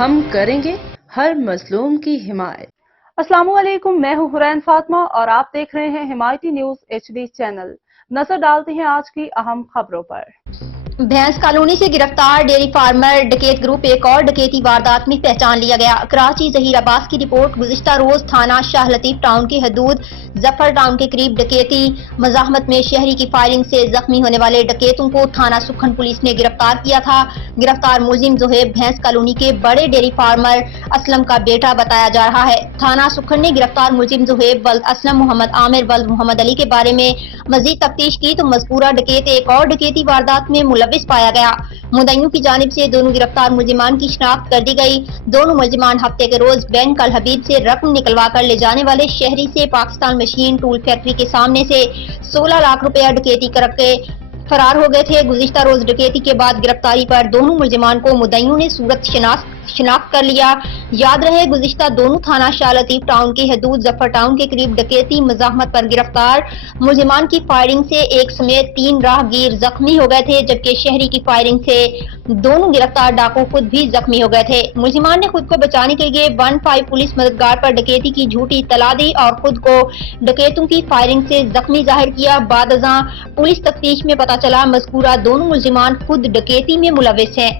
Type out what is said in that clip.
ہم کریں گے ہر مظلوم کی حمایت۔ السلام علیکم، میں ہوں حرین فاطمہ اور آپ دیکھ رہے ہیں حمایتی نیوز HD چینل۔ نظر ڈالتے ہیں آج کی اہم خبروں پر۔ بھینس کالونی سے گرفتار ڈیری فارمر ڈکیت گروپ ایک اور ڈکیتی واردات میں پہچان لیا گیا۔ کراچی ظہیر عباس کی رپورٹ۔ گزشتہ روز تھانہ شاہ لطیف ٹاؤن کی حدود ظفر ٹاؤن کے قریب ڈکیتی مزاحمت میں شہری کی فائرنگ سے زخمی ہونے والے ڈکیتوں کو تھانہ سکھن پولیس نے گرفتار کیا تھا۔ گرفتار ملزم زہیب بھینس کالونی کے بڑے ڈیری فارمر اسلم کا بیٹا بتایا جا رہا ہے۔ تھانہ سکھن نے گرفتار ملزم زہیب ولد اسلم محمد عامر ولد محمد علی کے بارے میں مزید تفتیش کی تو مذکورہ ڈکیت ایک اور ڈکیتی واردات میں ملوث پایا گیا۔ مدعیوں کی جانب سے دونوں گرفتار ملزمان کی شناخت کر دی گئی۔ دونوں ملزمان ہفتے کے روز بینک الحبیب سے رقم نکلوا کر لے جانے والے شہری سے پاکستان مشین ٹول فیکٹری کے سامنے سے 16 لاکھ روپیہ ڈکیتی کر کے فرار ہو گئے تھے۔ گزشتہ روز ڈکیتی کے بعد گرفتاری پر دونوں ملزمان کو مدعیوں نے صورت شناخت کر لیا۔ یاد رہے گزشتہ دونوں تھانہ شاہ لطیف ٹاؤن کی حدود ظفر ٹاؤن کے قریب ڈکیتی مزاحمت پر گرفتار ملزمان کی فائرنگ سے ایک سمیت 3 راہگیر زخمی ہو گئے تھے، جبکہ شہری کی فائرنگ سے دونوں گرفتار ڈاکو خود بھی زخمی ہو گئے تھے۔ ملزمان نے خود کو بچانے کے لیے 15 پولیس مددگار پر ڈکیتی کی جھوٹی اطلاع دی اور خود کو ڈکیتوں کی فائرنگ سے زخمی ظاہر کیا۔ بعد ازاں پولیس تفتیش میں پتہ چلا مذکورہ دونوں ملزمان خود ڈکیتی میں ملوث ہیں۔